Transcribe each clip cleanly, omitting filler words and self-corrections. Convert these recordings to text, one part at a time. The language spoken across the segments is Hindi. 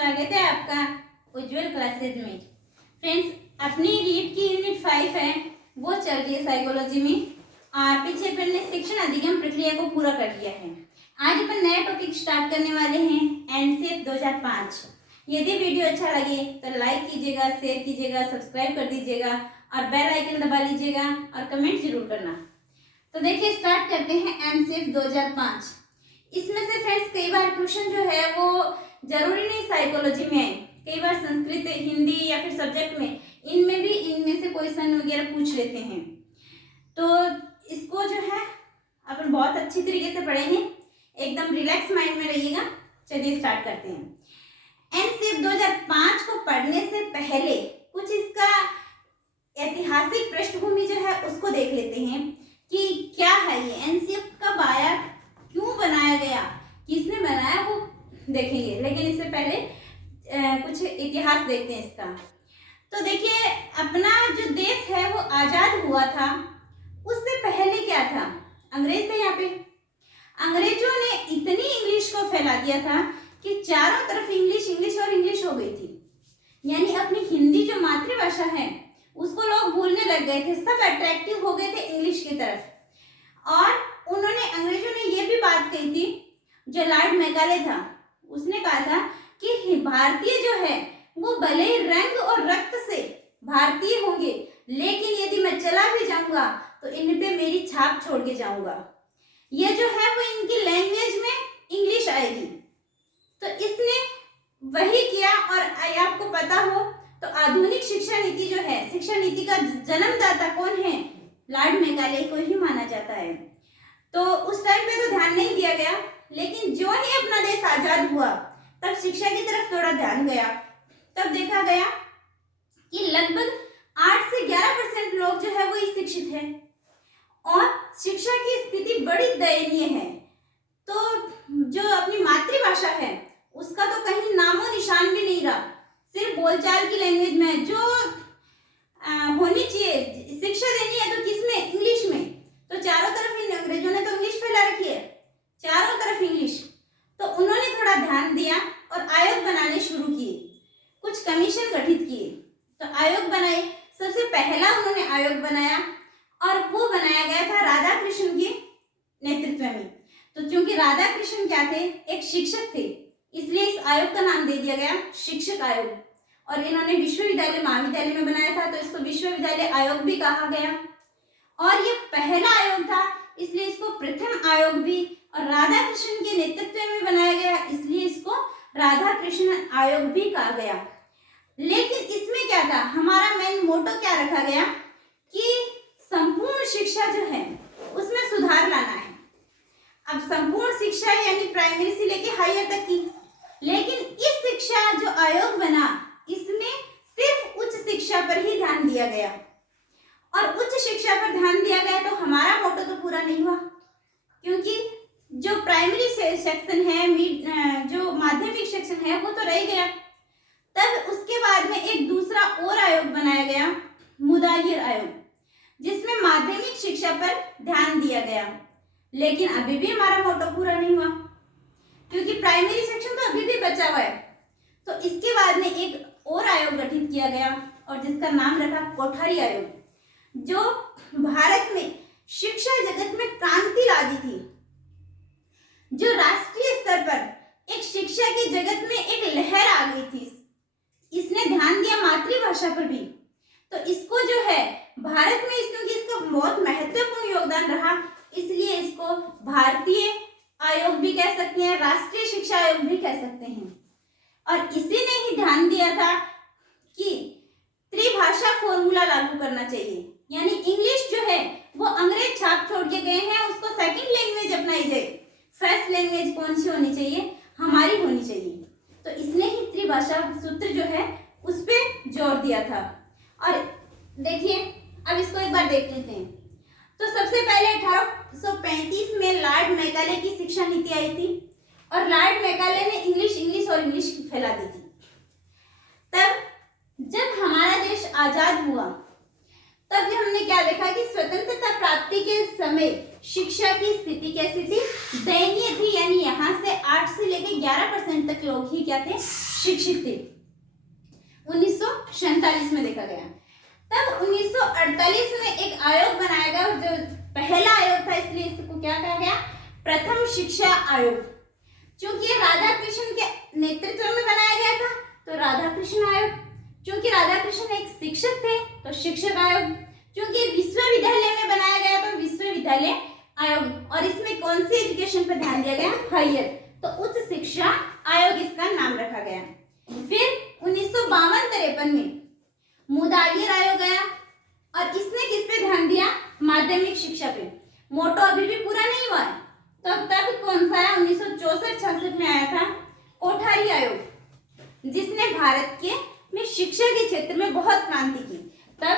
स्वागत है आपका उज्जवल क्लासेज में। फ्रेंड्स, अपनी रीड की यूनिट 5 है, वो चल रही है साइकोलॉजी में। और पीछे अपन ने शिक्षण अधिगम प्रक्रिया को पूरा कर लिया है। आज अपन नया टॉपिक स्टार्ट करने वाले हैं, एनसीएफ 2005। यदि वीडियो अच्छा लगे तो लाइक कीजिएगा, शेयर कीजिएगा, सब्सक्राइब कर दीजिएगा और बेल आइकन दबा लीजिएगा और कमेंट जरूर करना। तो देखिए, स्टार्ट करते हैं एनसीएफ 2005। इसमें से फ्रेंड्स कई बार क्वेश्चन जो है वो जरूरी नहीं साइकोलॉजी में है, कई बार संस्कृत, हिंदी या फिर सब्जेक्ट में इनमें से क्वेश्चन वगैरह पूछ लेते हैं। तो इसको जो है अपन बहुत अच्छी तरीके से पढ़ेंगे, एकदम रिलैक्स माइंड में रहिएगा। चलिए स्टार्ट करते हैं। एनसीएफ 2005 को पढ़ने से पहले कुछ इसका ऐतिहासिक पृष्ठभूमि जो है उसको देख लेते हैं कि क्या है ये एनसीएफ, कब आया, क्यों बनाया गया, किसने बनाया, वो देखेंगे। लेकिन इससे पहले कुछ इतिहास देखते हैं इसका। तो देखिए, अपना जो देश है वो आजाद हुआ था, उससे पहले क्या था, अंग्रेज थे यहाँ पे। अंग्रेजों ने इतनी इंग्लिश को फैला दिया था कि चारों तरफ इंग्लिश इंग्लिश और इंग्लिश हो गई थी। यानी अपनी हिंदी जो मातृभाषा है उसको लोग भूलने लग गए थे, सब अट्रैक्टिव हो गए थे इंग्लिश की तरफ। और उन्होंने, अंग्रेजों ने ये भी बात कही थी, जो लॉर्ड मैकाले था उसने कहा था कि भारतीय जो है वो भले ही रंग और रक्त से भारतीय होंगे, लेकिन यदि मैं चला भी जाऊंगा तो इन पे मेरी छाप छोड़ के जाऊंगा। ये जो है वो इनकी लैंग्वेज में इंग्लिश आएगी। तो इसने वही किया। और आपको पता हो तो आधुनिक शिक्षा नीति जो है, शिक्षा नीति का जन्मदाता कौन है, लॉर्ड मैकाले को ही माना जाता है। तो उस टाइम पे तो ध्यान नहीं दिया गया, लेकिन जो ही अपना देश आजाद हुआ तब शिक्षा की तरफ थोड़ा ध्यान गया। तब देखा गया कि लगभग 8 से 11% लोग जो है वो शिक्षित हैं और शिक्षा की स्थिति बड़ी दयनीय है। तो जो अपनी मातृभाषा है उसका तो कहीं नामो निशान भी नहीं रहा, सिर्फ बोलचाल की लैंग्वेज में जो होनी चाहिए। शिक्षा देनी है तो किसमें, इंग्लिश में। तो चारों तरफ इन अंग्रेजों ने तो इंग्लिश फैला रखी है, चारों तरफ इंग्लिश। तो उन्होंने थोड़ा ध्यान दिया और आयोग बनाने शुरू किए, कुछ कमीशन गठित किए। तो आयोग बनाए, सबसे पहला उन्होंने आयोग बनाया और वो बनाया गया था राधा कृष्ण के नेतृत्व में। तो क्योंकि राधा कृष्ण क्या थे, एक शिक्षक थे, इसलिए इस आयोग का नाम दे दिया गया शिक्षक आयोग। और इन्होंने विश्वविद्यालय महाविद्यालय में बनाया था, तो इसको विश्वविद्यालय आयोग भी कहा गया। और ये पहला आयोग था, इसलिए इसको प्रथम आयोग भी, और राधा कृष्ण के नेतृत्व में बनाया गया, इसलिए इसको राधा कृष्ण आयोग भी कहा गया। लेकिन इसमें क्या था, हमारा मेन मोटो क्या रखा गया कि संपूर्ण शिक्षा जो है उसमें सुधार लाना है। अब संपूर्ण शिक्षा यानी प्राइमरी से लेके हायर तक की, लेकिन इस शिक्षा जो आयोग बना इसमें सिर्फ उच्च शिक्षा पर ही ध्यान दिया गया। और उच्च शिक्षा पर ध्यान दिया गया तो हमारा मोटो तो पूरा नहीं हुआ, क्योंकि जो प्राइमरी सेक्शन है, जो माध्यमिक सेक्शन है वो तो रह गया। तब उसके बाद में एक दूसरा और आयोग बनाया गया, मुदायिर आयोग, जिसमें माध्यमिक शिक्षा पर ध्यान दिया गया। लेकिन अभी भी हमारा मोटो पूरा नहीं हुआ, क्योंकि प्राइमरी सेक्शन तो अभी भी बचा हुआ है। तो इसके बाद में एक और आयोग गठित किया गया और जिसका नाम रखा कोठारी आयोग, जो भारत में शिक्षा जगत में क्रांति ला दी थी, जो राष्ट्रीय स्तर पर एक शिक्षा की जगत में एक लहर आ गई थी। इसने ध्यान दिया मातृभाषा पर भी। तो इसको जो है भारत में, क्योंकि इसका बहुत महत्वपूर्ण योगदान रहा, इसलिए इसको भारतीय आयोग भी कह सकते हैं, राष्ट्रीय शिक्षा आयोग भी कह सकते हैं। और इसी ने ही ध्यान दिया था कि त्रिभाषा फॉर्मूला लागू करना चाहिए, यानी इंग्लिश जो है वो अंग्रेज छाप छोड़ के गए हैं, उसको सेकंड लैंग्वेज अपनाई जाए। फर्स्ट लैंग्वेज कौन सी होनी चाहिए, हमारी होनी चाहिए। तो इसने ही त्रिभाषा सूत्र जो है उस पर जोर दिया था। और देखिए, अब इसको एक बार देख लेते हैं। तो सबसे पहले 1835 में लॉर्ड मैकाले की शिक्षा नीति आई थी और लॉर्ड मैकाले ने इंग्लिश और इंग्लिश फैला दी थी। तब जब हमारा देश आजाद हुआ तब हमने क्या देखा कि स्वतंत्रता प्राप्ति के समय शिक्षा की स्थिति कैसी थी, दयनीय थी। यानी यहाँ से 8 से लेकर 11% तक लोग ही क्या थे, शिक्षित थे। 1947 में देखा गया। तब 1948 में एक आयोग बनाया गया, जो पहला आयोग था, इसलिए इसको क्या कहा गया, प्रथम शिक्षा आयोग। क्योंकि ये राधा कृष्ण के नेतृत्व में बनाया गया था तो राधा कृष्ण आयोग, क्योंकि राधा कृष्ण एक शिक्षक थे तो शिक्षक आयोग, क्योंकि विश्वविद्यालय में बनाया गया तो विश्वविद्यालय आयोग, और इसमें कौन सी एजुकेशन पर ध्यान दिया गया, हायर, तो उच्च शिक्षा आयोग इसका नाम रखा गया। फिर 1952-53 में मुदागिर आयोग आया और इसने किस पे ध्यान दिया, माध्यमिक शिक्षा पे। मोटो अभी भी पूरा नहीं हुआ है, तब कौन सा है, 1964-66 में आया था कोठारी आयोग, जिसने भारत के में शिक्षा के क्षेत्र में बहुत क्रांति की। तब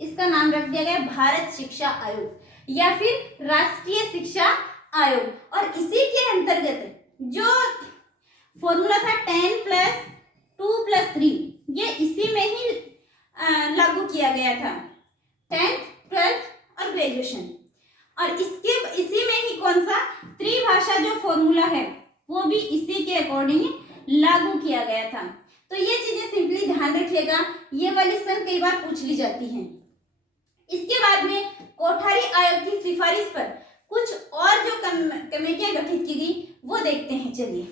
इसका नाम रख दिया गया भारत शिक्षा आयोग या फिर राष्ट्रीय शिक्षा आयोग। और इसी के अंतर्गत जो फॉर्मूला था 10+2+3, ये इसी में ही लागू किया गया था, 10th 12th और ग्रेजुएशन। और इसी में ही कौन सा त्रिभाषा जो फॉर्मूला है वो भी इसी के अकॉर्डिंग लागू किया गया था। तो ये चीजें सिंपली ध्यान रखिएगा, ये वाली सन कई बार पूछ ली जाती हैं। इसके बाद में कोठारी आयोग की सिफारिश पर कुछ और जो कमेटियां गठित की गई वो देखते हैं। चलिए,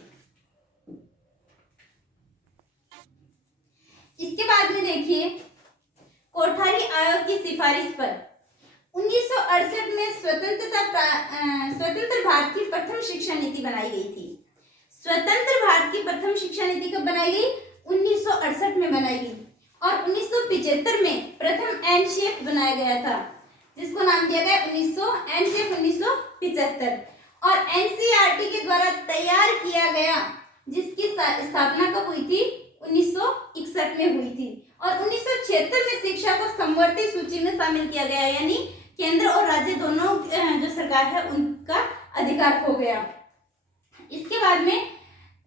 इसके बाद में देखिए, कोठारी आयोग की सिफारिश पर 1968 में स्वतंत्र भारत की प्रथम शिक्षा नीति बनाई गई थी। स्वतंत्र भारत की प्रथम शिक्षा नीति कब बनाई गई, 1968 में बनाई गई। और 1975 में प्रथम एनसीएफ बनाया गया था, जिसको नाम दिया गया एनसीएफ 1975, और एनसीईआरटी के द्वारा तैयार किया गया, जिसकी स्थापना कब हुई थी, 1961 में हुई थी। और 1976 में शिक्षा को समवर्ती सूची में शामिल किया गया, यानी केंद्र और राज्य दोनों जो सरकार है उनका अधिकार हो गया। इसके बाद में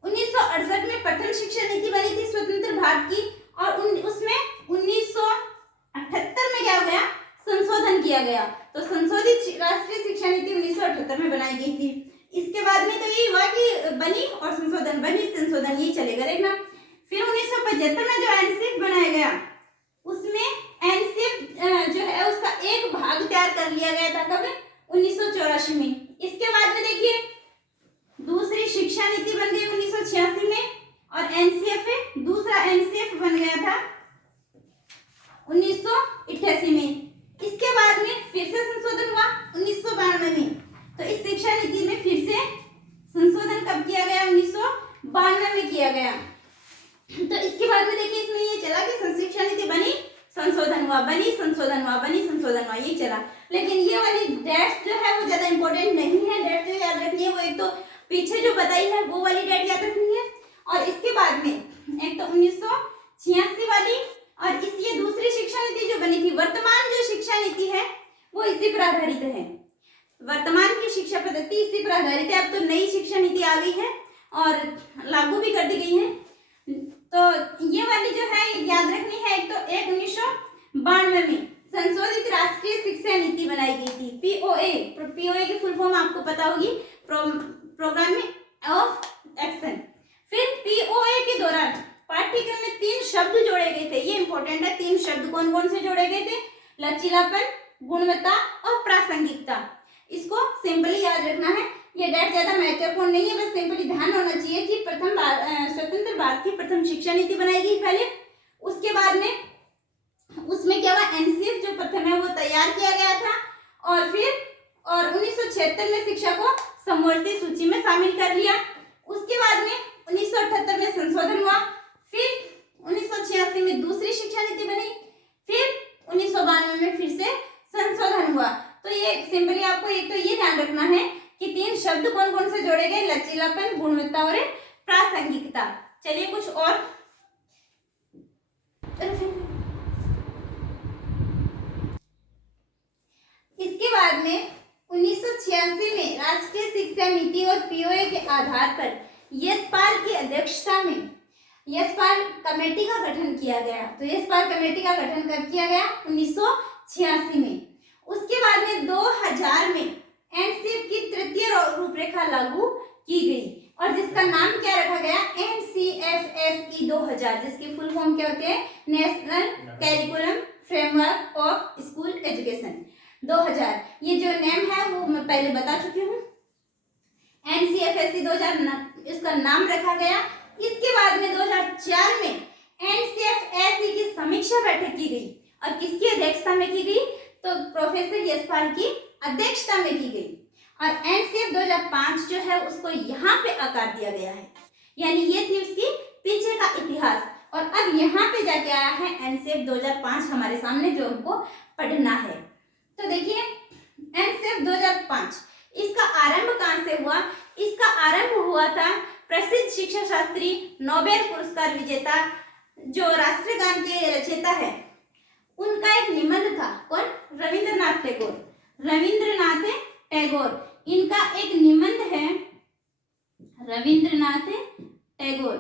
1968 में प्रथम शिक्षा नीति बनी थी स्वतंत्र भारत की, और उसमें 1978 में क्या हो गया, संशोधन किया गया। तो संशोधित राष्ट्रीय शिक्षा नीति 1978 में बनाई गई थी। इसके बाद में तो यही हुआ कि बनी और संशोधन, बनी संशोधन, यही चलेगा, देखना। फिर 1975 में जो एनसीएफ बनाया गया, उसमें एनसीएफ जो है उसका एक भाग तैयार कर लिया गया था, कब, 1984 में। इसके बाद में देखिए, दूसरी शिक्षा नीति बन गई 1986 में, और एनसीएफ दूसरा एनसीएफ बन गया था 1988 में। इसके बाद में फिर से संशोधन हुआ 1992 में। तो इस शिक्षा नीति में फिर से संशोधन कब किया गया, 1992 में किया गया। तो इसके बाद में देखिए, इसमें ये चला कि शिक्षा नीति बनी, संशोधन हुआ, बनी, संशोधन हुआ, बनी, संशोधन हुआ, यही चला। लेकिन ये वाली डेट्स जो है वो ज्यादा इंपॉर्टेंट नहीं है, डेट जो याद रखनी है वो एक तो पीछे जो बताई है वो वाली डेट याद रखनी है, और इसके बाद में एक तो 1986 वाली, और ये दूसरी शिक्षा नीति जो बनी थी, वर्तमान जो शिक्षा नीति है वो इसी पर आधारित है। वर्तमान की शिक्षा पद्धति इसी पर आधारित है। अब तो नई शिक्षा नीति आ गई है और लागू भी कर दी गई है। तो ये वाली जो है याद रखनी है। एक तो 1992 में संशोधित राष्ट्रीय शिक्षा नीति बनाई गई थी, पीओए की फुल फॉर्म आपको पता होगी, प्रोग्राम ऑफ एक्शन। फिर पीओए के दौरान पाठ्यक्रम में 3 शब्द जोड़े गए थे, ये इंपॉर्टेंट है। 3 शब्द कौन कौन से जोड़े गए थे, लचीलापन, गुणवत्ता और प्रासंगिकता। इसको सिंपली याद रखना है, ये डेट ज्यादा महत्वपूर्ण नहीं है, बस सिंपली ध्यान होना चाहिए कि स्वतंत्र भारत की प्रथम शिक्षा नीति बनाई गई पहले, उसके बाद में उसमें क्या हुआ, एनसीएफ जो प्रथम है वो तैयार किया गया था, और फिर 1976 में शिक्षा को समवर्ती सूची में शामिल कर लिया। उसके बाद में 1978 में संशोधन हुआ, फिर 1986 में दूसरी शिक्षा नीति बनी, फिर 1992 में फिर से संशोधन हुआ। तो ये सिंपली आपको एक तो ये ध्यान रखना है कि 3 शब्द कौन कौन से जोड़े गए, लचीलापन, गुणवत्ता और प्रासंगिकता। चलिए कुछ और, इसके बाद में 1986 में राष्ट्रीय शिक्षा नीति और पीओए के आधार पर यशपाल की अध्यक्षता में यशपाल कमेटी का गठन किया गया। तो यशपाल कमेटी का गठन कब किया गया, 1986 में। उसके बाद में 2000 में एनसीएफ की तृतीय रूपरेखा लागू की गई, और जिसका नाम क्या रखा गया, NCFSE NCFE 2000, जिसकी फुल फॉर्म क्या होती है? National curriculum framework of school education 2000। ये जो नेम है वो मैं पहले बता चुकी हूँ। NCFSE 2000 इसका नाम रखा गया। इसके बाद में 2004 में NCFSE की समीक्षा बैठक की गई, और किसकी अध्यक्षता में की गई? तो प्रोफेसर यशपाल की अध्यक्षता में की गई। और NCF 2005 जो है उसको यहाँ पे आकार दिया गया है, यानी ये थी उसकी पीछे का इतिहास। और अब यहाँ पे जाके आया है NCF 2005 हमारे सामने, जो हमको पढ़ना है। तो देखिए NCF 2005, इसका आरंभ कहाँ से हुआ? इसका आरंभ हुआ था प्रसिद्ध शिक्षा शास्त्री, नोबेल पुरस्कार विजेता, जो राष्ट्रगान के रचयिता है, उनका एक निबंध था। कौन? रविंद्रनाथ टैगोर। रविंद्रनाथ टैगोर, इनका एक निबंध है, रविंद्रनाथ टैगोर।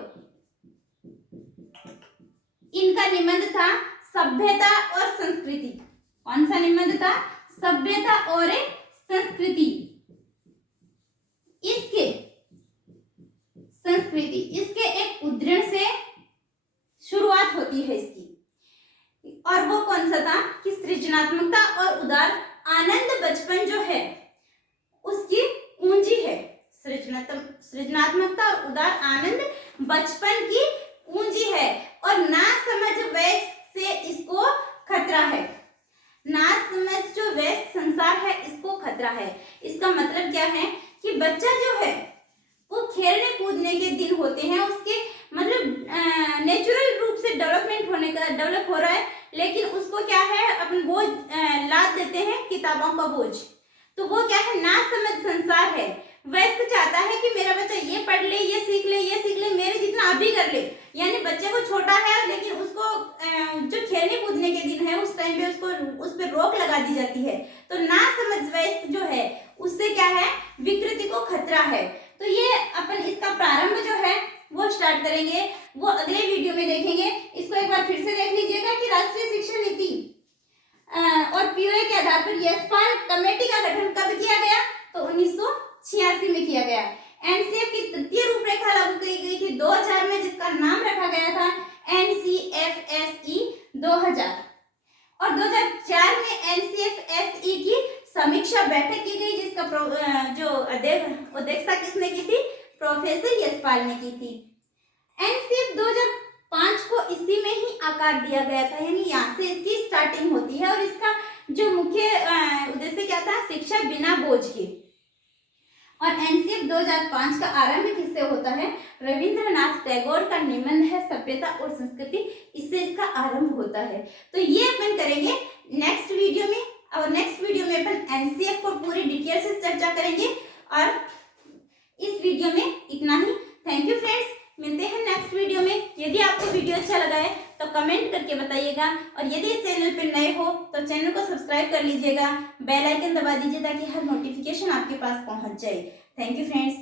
इनका निबंध था सभ्यता और संस्कृति। कौन सा निबंध था? सभ्यता और संस्कृति। इसके एक उद्धरण से शुरुआत होती है इसकी, और वो कौन सा था कि सृजनात्मकता और उदार आनंद बचपन जो है उसकी पूंजी है। सृजनात्मकता और उदार आनंद बचपन की पूंजी है, और ना समझ वयस्क से इसको खतरा है। ना समझ जो वयस्क संसार है इसको खतरा है। इसका मतलब क्या है कि बच्चा जो है वो खेलने कूदने के दिन होते हैं, उसके मतलब नेचुरल रूप से डेवलप हो रहा है, लेकिन उसको क्या है अपन बोझ लाद देते हैं, किताबों का बोझ। तो वो क्या है? ना समझ संसार है। वयस्क चाहता है कि मेरा बच्चा ये पढ़ ले, ये सीख ले, मेरे जितना अभी कर ले। यानी बच्चे को छोटा है, लेकिन उसको जो खेलने कूदने के दिन है उस टाइम पे उसको उस पर रोक लगा दी जाती है। तो ना समझ वयस्क जो है उससे क्या है? विकृति को खतरा है। तो ये अपन इसका प्रारंभ जो है वो स्टार्ट करेंगे, वो अगले वीडियो में देखेंगे। इसको एक बार फिर से देख लीजिएगा कि राष्ट्रीय शिक्षा नीति और POA के आधार पर यशपाल कमेटी का गठन कब किया गया? तो 1986 में किया गया। NCF की तृतीय रूपरेखा लागू की गई थी 2000 में, जिसका नाम रखा गया था NCFSE 2000। और 2004 में NCFSE की समीक्षा बैठक की गई, जिसका जो अध्यक्षता किसने की थी? प्रोफेसर यशपाल ने की थी। NCF 2005 को इसी में ही आकार दिया गया था, यानी यहाँ से इसकी स्टार्टिंग होती है। और इसका जो मुख्य उद्देश्य क्या था? शिक्षा बिना बोझ की। और NCF 2005 का आरंभ किससे होता है? रविंद्रनाथ टैगोर का निबंध है सभ्यता और संस्कृति, इससे इसका आरंभ होता है। तो ये अपन करेंगे नेक्स्ट वीडियो में, और नेक्स्ट वीडियो में अपन NCF को पूरी डिटेल से चर्चा करेंगे। और इस वीडियो में इतना ही। थैंक यू फ्रेंड्स, मिलते हैं नेक्स्ट वीडियो में। यदि आपको वीडियो अच्छा लगा है तो कमेंट करके बताइएगा, और यदि इस चैनल पर नए हो तो चैनल को सब्सक्राइब कर लीजिएगा, बेल आइकन दबा दीजिए ताकि हर नोटिफिकेशन आपके पास पहुंच जाए। Thank you friends.